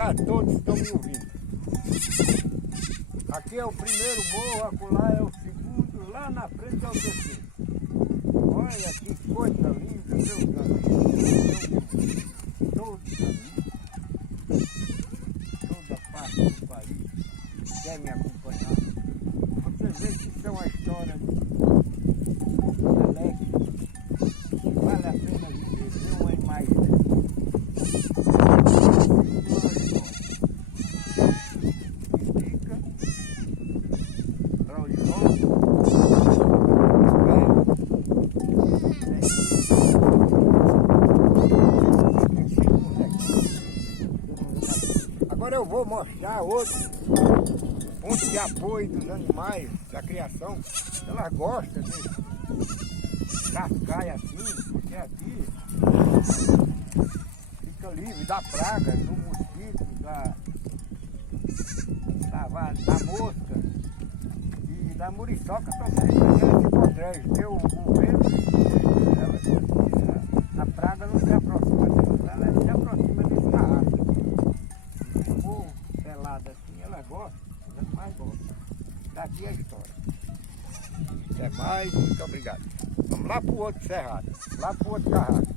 Todos estão me ouvindo. Aqui é o primeiro morro, acolá é o segundo, lá na frente é o terceiro. Olha que coisa linda, meus amigos. Todos amigos, toda parte do país quer me acompanhar. Você vê que isso é uma história alegre. Vale a pena viver, ver uma imagem dessa. Agora eu vou mostrar outro ponto de apoio dos animais, da criação. Elas gostam de cascaia assim, porque aqui fica livre da praga, do mosquito, da mosca e da muriçoca também. Ela se protege, porque o governo, a praga não se aproxima dela, ela se aproxima desse arrasto. Se for pelada assim, ela gosta, os animais gostam. Daqui é a história. Até mais, muito obrigado. Vamos lá para o outro cerrado, lá para o outro carrasco.